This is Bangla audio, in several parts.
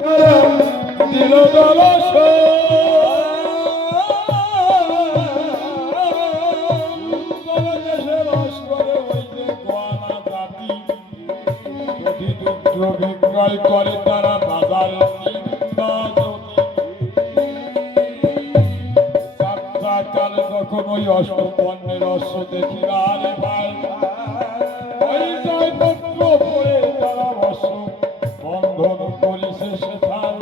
দিল দলস দেশে বাস করে ওই যে গোয়ালা জাতি যদি দুগ্ধ বিক্রয় করে তারা বাজার কালে যখন ওই অষ্টপণ্যের অশ্ব দেখি আরে ভাই ওই জয়পত্র পড়ে তারা অশ্ব বন্ধন করিছে সেথায়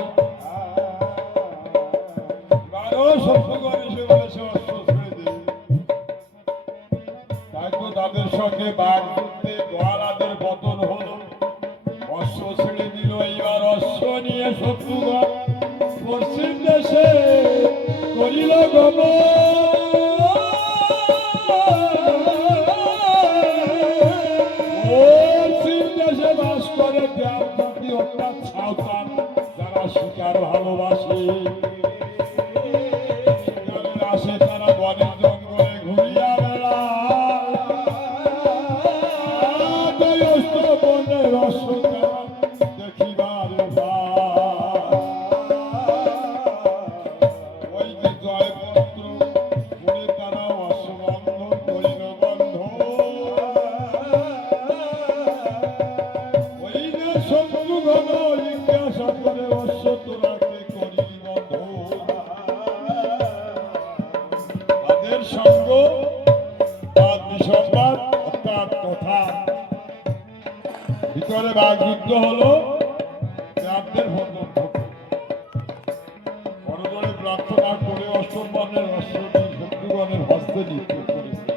শত্রুগণ এসে বলেছে অস্ত্র ছেড়ে দিন তাই তো তাদের সঙ্গে বাঘ যুদ্ধে গোয়ালাদের পতন হলো অস্ত্র ছেড়ে দিল এবার অস্ত্র নিয়ে শত্রুগণ পশ্চিম দেশে করিল গমন পশ্চিম দেশে বাস করে গ্রামপতি অর্থাৎ সাঁওতাল যারা শিকার ভালোবাসে আসে তারা বনের জঙ্গলে ঘুরিয়া বেড়ায় অস্ত্র বনের অস্ত্র দেখিবার ওই যে জয়পত্র পড়ে তারা অশ্ববন্ধন করিল বন্ধ ওই যে শত্রুঘ্ন জিজ্ঞাসা করে অশ্ব তোরাকে করিল বন্ধ তাদের সঙ্গ সংবাদ অর্থাৎ কথা ভিতরে বাগযুদ্ধ হলো গ্রামদের বড় প্রার্থনা করে অষ্টমবর্ণের অশ্বটি শত্রুগণের হস্তে নিক্ষেপ করেছে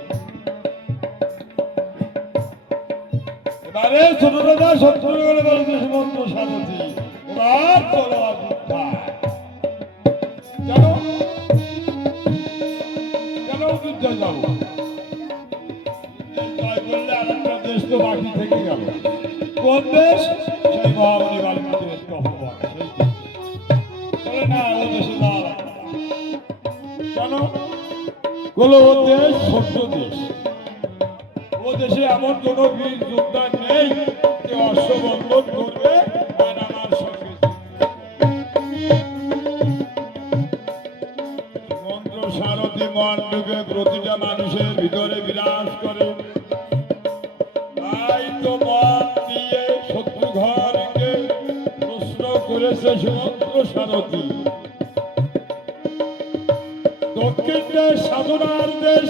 এবারে ছোট দাদা শত্রুগণে বলেছে সীমন্ত সারথি এবার চলো অযোধ্যা জানো কেন অযোধ্যা যাবো জয় করলে আর একটা দেশ তো বাকি থেকে গেল কোন দেশ সেই মহাবলী বাল্মীকির তপবন সেই দেশ চলে না ও দেশে যাওয়া লাগবে কেন বলো ও দেশ ছোট্ট দেশ ও দেশে এমন কোন বীর যোদ্ধা নেই যে অশ্ববন্ধন করবে আর আমার সঙ্গে মন্ত্র সারথি মণ্ডপে প্রতিটা মানুষের ভিতরে বিরাজ করে তাই তো মন দিয়ে শত্রুঘ্নকে প্রশ্ন করেছে সুমন্ত্র সারথি দক্ষিণ দেশ সাধনার দেশ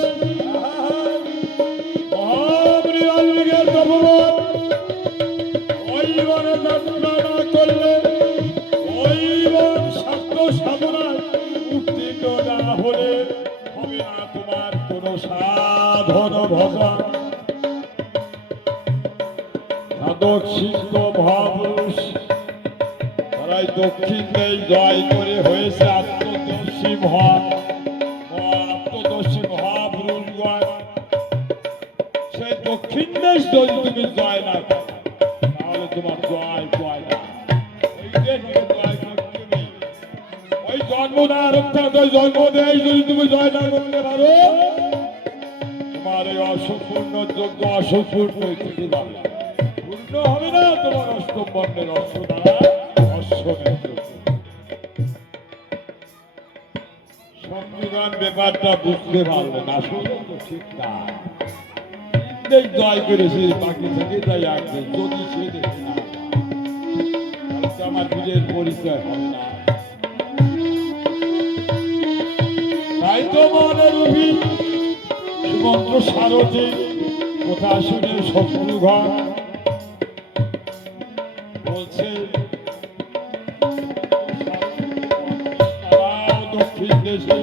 মহাবলী বাল্মীকির তপবন ওই বনে যাত্রা না করলে ওই বন স্বাস্থ্য সাধনায় উত্তীর্ণ না হলে হবে না তোমার কোন সাধন ভজন সাধক সিদ্ধ মহাপুরুষ তারাই দক্ষিণ দেশ জয় করে হয়েছে আত্মদর্শী আত্মদর্শী মহাপুরুষগণ সেই দক্ষিণ দেশ যদি তুমি জয় না করো তাহলে তোমার জয় জয় না ওই দেশকে জয় করতে নেই ওই জন্মদার অর্থাৎ ওই জন্মদেশ যদি তুমি জয় না করতে পারো তোমার এই অসম্পূর্ণ যোগ্য অসম্পূর্ণ থেকে যাবে পূর্ণ হবে না তোমার অষ্টম বর্ণের অশ্ব দ্বারা অশ্বমের শত্রুগণ ব্যাপারটা বুঝতে পারবে না আসলে তো ঠিক তাই জয় করেছে বাকি থেকে তাই আসবে যদি সে দেখে না তাহলে আমার বীরের পরিচয় হবে না তাই তো মনের অভি মন্ত্র সারথি কথা শুনে শত্রুঘ্ন বলছে দক্ষিণ দেশে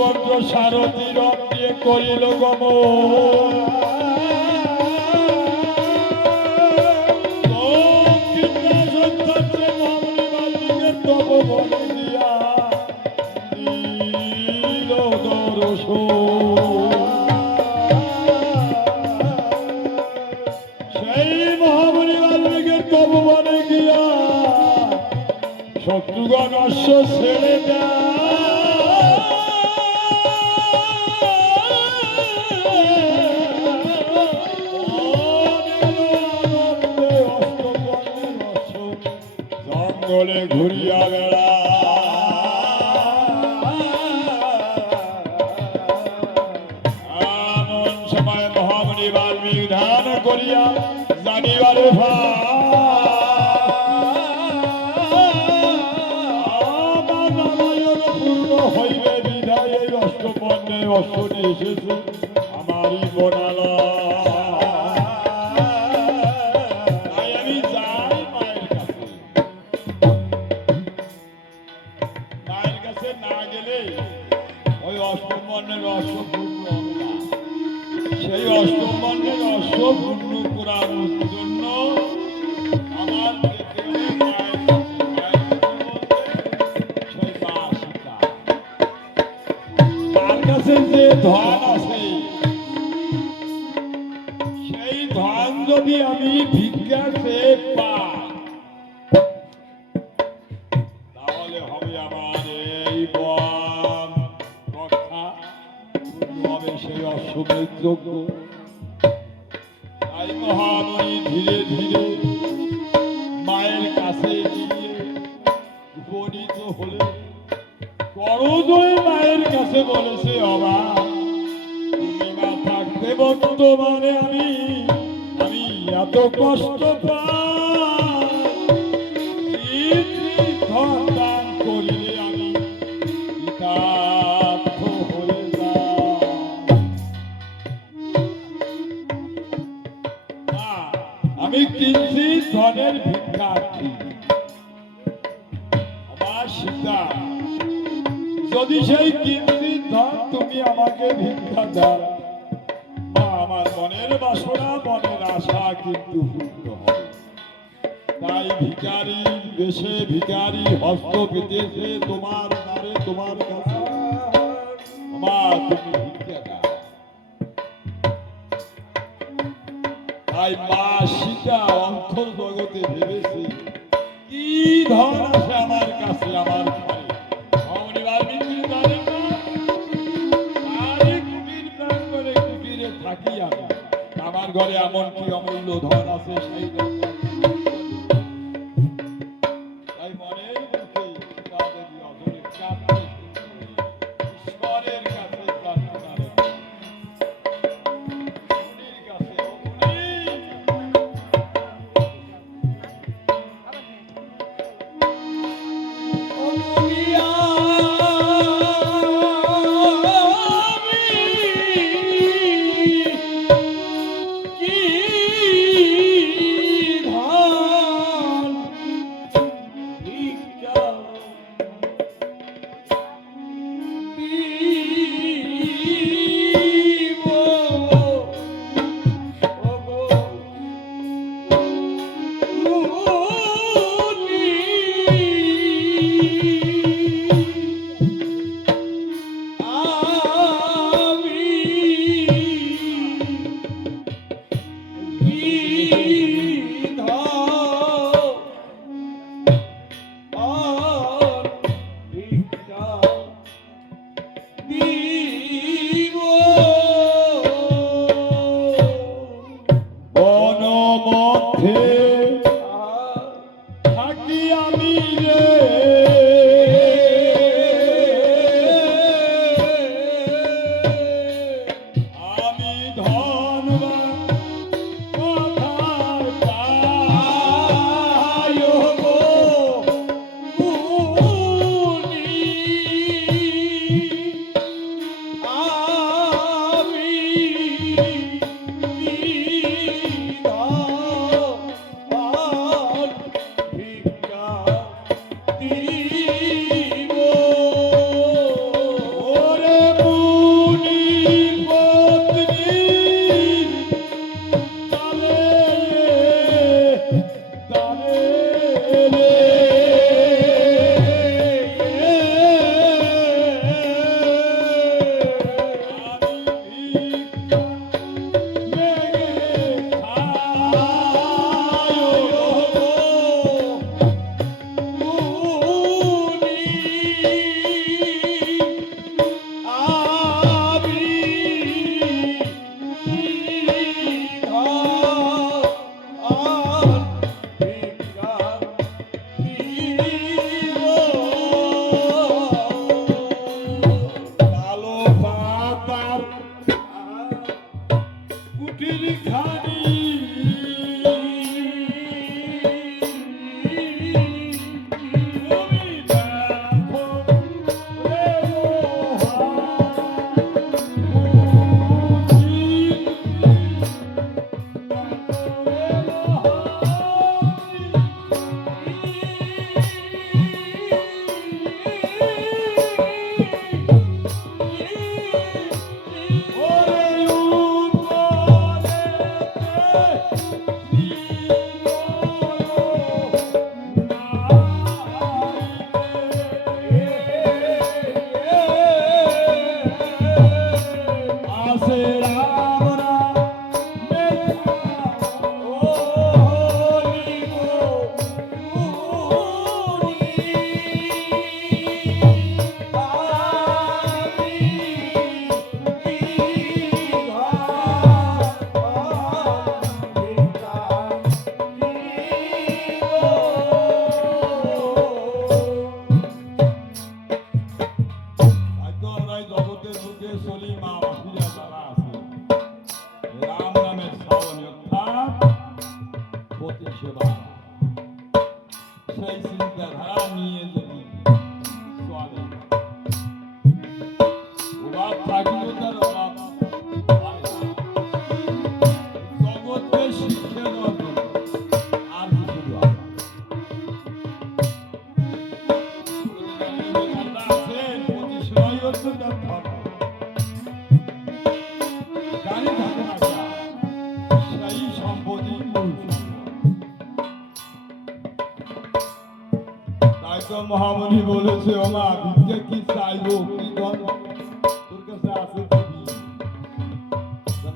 মন্ত্র সারথি রথ দিয়ে করিল গমন দক্ষিণ দেশ অর্থাৎ মহাবলী বাল্মীকির তপবনে দিয়া দিল দর্শন সেই মহাবলী বাল্মীকির তপবনে গিয়া শত্রুগণ অশ্ব ছেড়ে দেয় জঙ্গলে ঘুরিয়া বেড়া এমন সময় মহামুনি বাল্মীকি ধ্যান করিয়া জানিবারে পূর্ণ হইবে বিধায় এই অষ্টপর্ণে অষ্টটি এসেছে আমারই বনালা সেই অষ্টমবর্ণের অষ্ট পূর্ণ করার জন্য আমার তার কাছে যে ধন আছে সেই ধন যদি আমি ভিক্ষা চেয়ে পাই তাহলে হবে আমার এই বন রক্ষা হবে সেই অশ্বমেধ যজ্ঞ। তাই মহামুনি ধীরে ধীরে মায়ের কাছে গিয়ে উপনীত হলে করজোড়ে মায়ের কাছে বলেছে অবা তুমি না থাকতে বর্তমানে আমি এত কষ্ট পাই ধন দান করিলে আমি কৃতার্থ হয়ে যাই। আমি কিঞ্চিৎ ধনের ভিক্ষার্থী আমার সীতা যদি সেই কিঞ্চিৎ ধন তুমি আমাকে ভিক্ষা দাও আমার মনের বাসনা মনের আশা কিন্তু পূর্ণ হবে। তাই ভিখারি বেশে ভিখারি হস্ত পেতেছে তোমার দ্বারে তোমার কাছে আমার তুমি ভিক্ষা দাও। তাই মা সীতা অন্তর জগতে ভেবেছে কি ধন আছে আমার কাছে আমার ঘরে মহামুনি বাল্মীকি জানেন না তারই কুটির প্রাণ করে কুটিরে থাকি আমি আমার ঘরে এমন কি অমূল্য ধন আছে সেই ধন তাই মনের মধ্যে তাদের অধরে কাঁদতে ঈশ্বরের কাছে প্রার্থনা রেখে মুনির কাছে সেই চিন্তাধারা নিয়ে যদি চলে অভাব থাকিলেও তার অভাব হয় না। জগৎকে শিক্ষা দেওয়ার জন্য আর কিছু দেওয়া না। আছেন প্রতি সেবাই হচ্ছে তার ধর্ম। গাড়ি থাকে না সেই সম্পত্তি মূল সম্পদ। তাই তো মহামণি বলেছে ও মা ভিক্ষে কি চাইবো কি ধর্ম তোর কাছে আছে দিবি।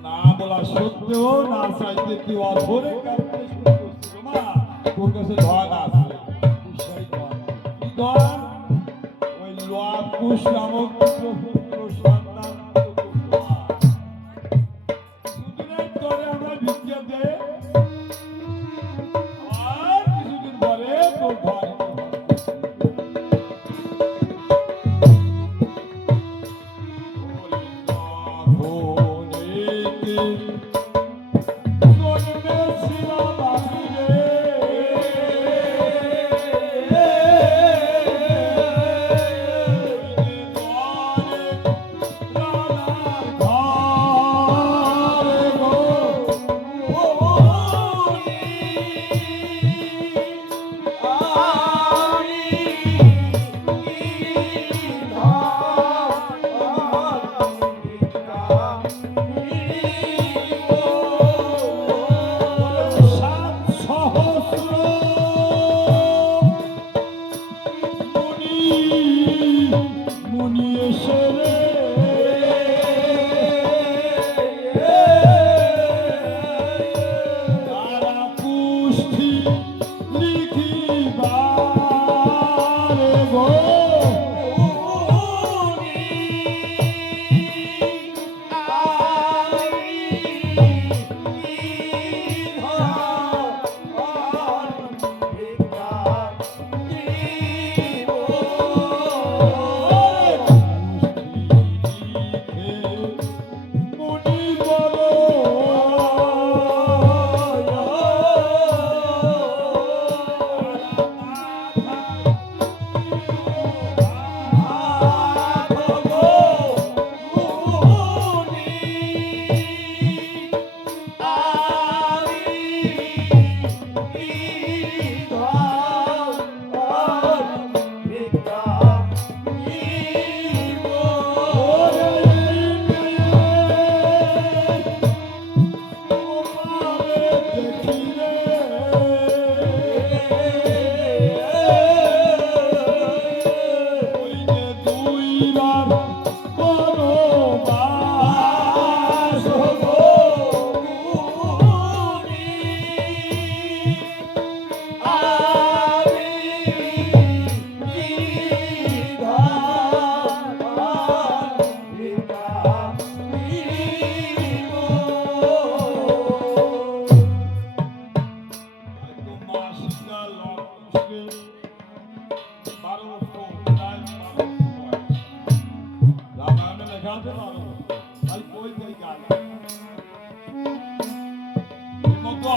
না বলা সত্ত্বেও না চাইতে তুই অধরে কাঁদতে শুরু করছিস। ও মা তোর কাছে ধন আছে তুই সেই ধন কি ধন ওই লোয়াব কুশ নামক পুত্র সন্তান কিছুদিনের পরে আমরা ভিক্ষা দে আর কিছুদিন পরে তোর ধন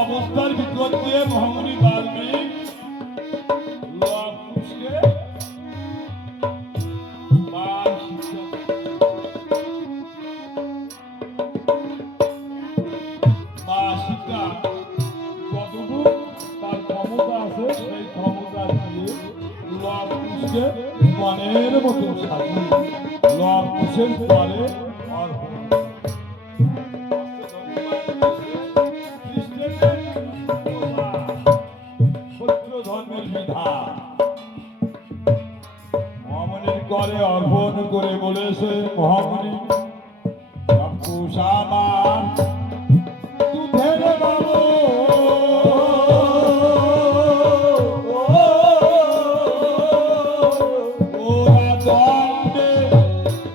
অবস্থার ভিতর দিয়ে মহামণি বাল্মীক লবকুশকে বাল শিক্ষা বা শিক্ষা যতটুকু তার ক্ষমতা আছে সেই ক্ষমতা দিয়ে লবকুশকে মনের মতো সাজিয়ে লবকুশের পরে করে অর্পণ করে বলেছে মহামণি লবকুশ আমার দুধের বাবু ওরা দণ্ডে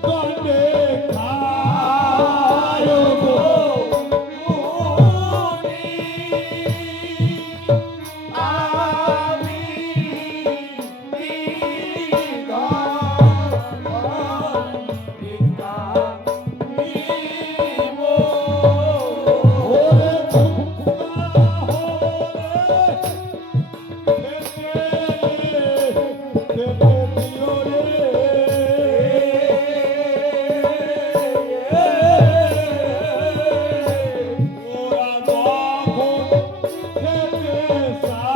দণ্ডে খায় গো Oh খেতে দিও রে ওরা যখন খেতে চায়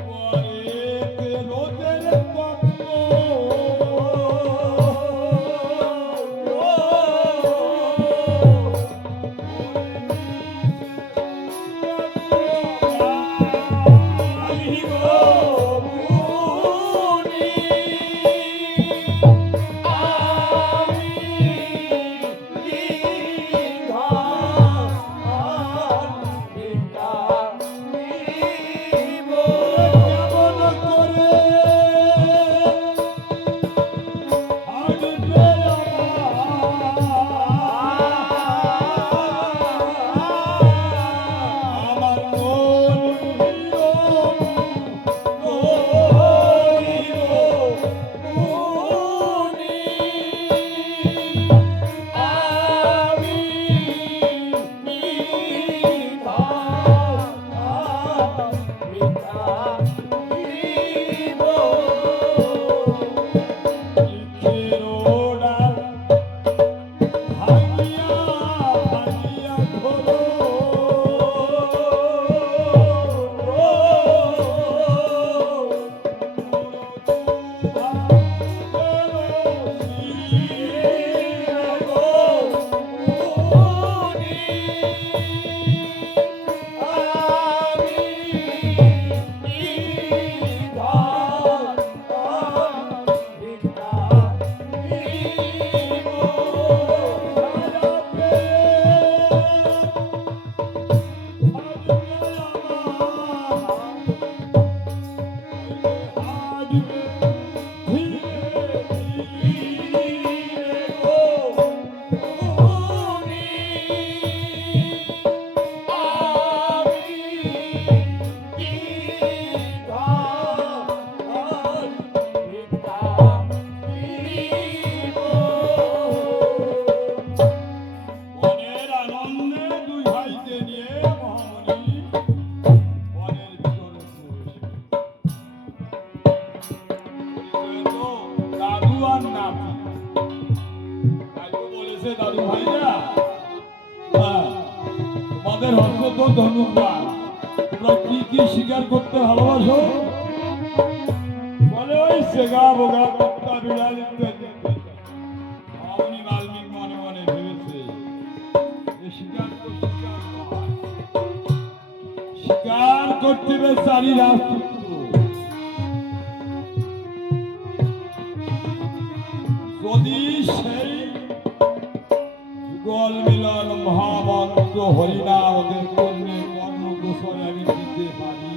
পরেতে রোদের কপ্প কেমন করে হাঁটবে আমার লিখেরোডা ভাঙিয়া ভাঙিয়া ধরো মনের আনন্দে দুই ভাইকে নিয়ে মহামণি বনের ভিতরে দাদু আর নাতি তাই তো বলেছে দাদু ভাইরা তোমাদের হস্ত তো ধন্যবাদ তোমরা কি কি শিকার করতে ভালোবাসো বলে ওই সেগা বোগা কুত্তা বিড়াল ইত্যাদি মহামণি বাল্মীক মনে মনে ভেবেছে শিকার তো শিকার নয় শিকার করতে বেচারি রাজপুত্র যদি সেই যুগল মিলন মহামন্ত্র হরিনাম ওদের কর্মে কর্ণগোচরে আমি দিতে পারি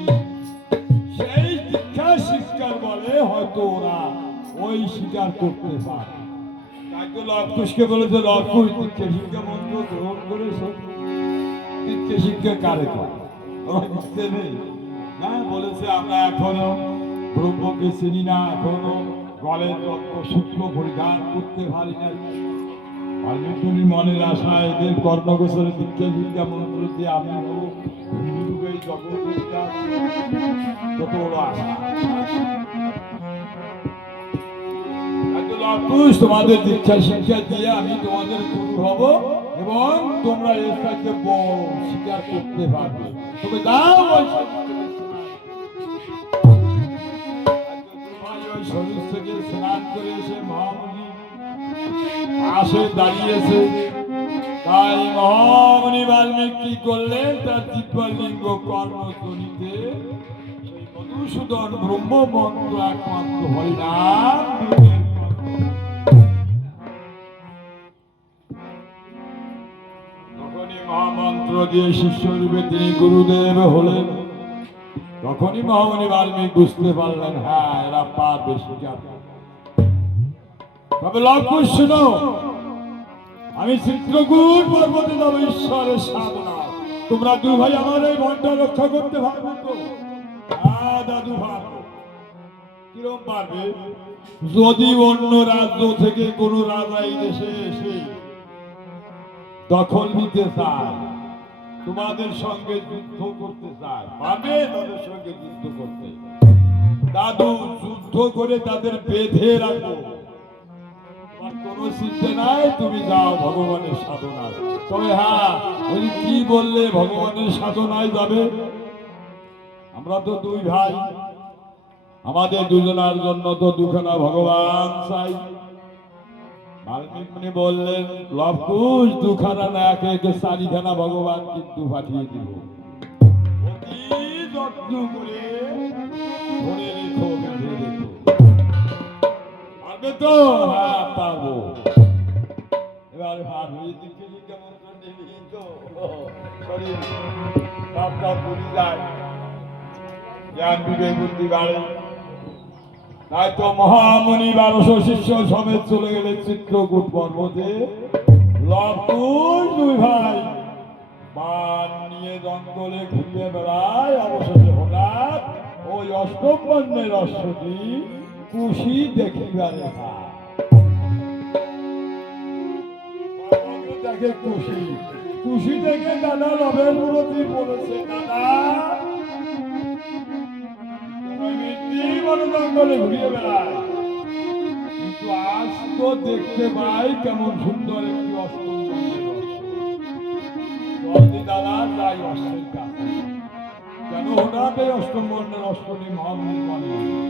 সেই দীক্ষা শিক্ষার বলে হয়তো ওরা ওই স্বীকার করতে পারে তাই তো লবকুশকে বলেছে লবকুশ দীক্ষা শিক্ষা মন্ত্র গ্রহণ করেছে দীক্ষা শিক্ষা কারে পায় ওরা বুঝতে নেই না বলেছে আমরা এখনো ব্রহ্মকে চিনি না এখনো গলের তত্ত্ব সূত্র পরিধান করতে পারি না বাল্মীকির মনের আশা এদের কর্ণগোচরে দীক্ষা শিক্ষা মন্ত্র দিয়ে আমি এই জগতের কত বড় আশা তোমাদের দীক্ষা শিক্ষা দিয়ে আমি তোমাদের গুরু হব এবং তোমরা এর সাথে স্বীকার করতে পারবে তবে দাও শরীর থেকে স্নান করে এসে মহামণি আসে দাঁড়িয়েছে তাই মহামণি বাল্মীকি কি করলেন তার দিব্যলিঙ্গ কর্ণধ্বনিতে সেই মধুসূদন ব্রহ্মমন্ত্র একমাত্র হরিনাম তখনই মহামন্ত্র দিয়ে শিষ্যরূপে তিনি গুরুদেব হলেন তখনই মহামণি বাল্মীকি বুঝতে পারলেন হ্যাঁ এরা পারবে স্বীকার তবে লবকুশ শুনো আমি চিত্রকূট পর্বতে যাব ঈশ্বরের সাধনা তোমরা দুই ভাই আমার এই মনটা রক্ষা করতে পারবে তো দাদু পারবো। কিরম পারবে? যদি অন্য রাজ্য থেকে কোনো রাজা এই দেশে এসে দখল নিতে চায়, তোমাদের সঙ্গে যুদ্ধ করতে চায়, পারবে তাদের সঙ্গে যুদ্ধ করতে? দাদু, যুদ্ধ করে তাদের বেঁধে রাখো, তোমার কোনো চিন্তা নাই, তুমি যাও ভগবানের সাধনায়। তবে হ্যাঁ, ওই কি বললে ভগবানের সাধনায় যাবে? আমরা তো দুই ভাই, আমাদের দুজনার জন্য তো দুখানা ভগবান চাই। বাল্মীকি মুনি বললেন, লবকুশ দুখানা না, একে একে চারিখানা ভগবান কিন্তু পাঠিয়ে দিব। অতি যত্ন করে ধরে রেখো, বেঁধে রেখো। পারবে তো? হ্যাঁ পারবো। এবার ভাবি দিকে কেমন করে তো শরীর সবটা পুরি যায়, জ্ঞান বিবেক বুদ্ধি বাড়ে। তাই তো মহামুনি 1200 শিষ্য সমেত চলে গেলেন চিত্রকূট পর্বতে। লবকুশ দুই ভাই বান নিয়ে জঙ্গলে ঘুরিয়ে বেড়ায়। অবশেষে হঠাৎ ওই অষ্টম বর্ণের অশ্বটি কুশি দেখিবারে পায়। দেখে কুশি, কুশি দেখে দাদা লবের প্রতি বলেছে, দাদা জঙ্গলে ঘুরিয়ে বেড়ায়, কিন্তু আজ তো দেখতে পাই কেমন সুন্দর একটি অষ্টম বর্ণের অশ্ব। জলদি দাদা যাই অশ্বের কাছে। কেন হঠাৎ এই অষ্টম বর্ণের অশ্বটি মহামুনি মানে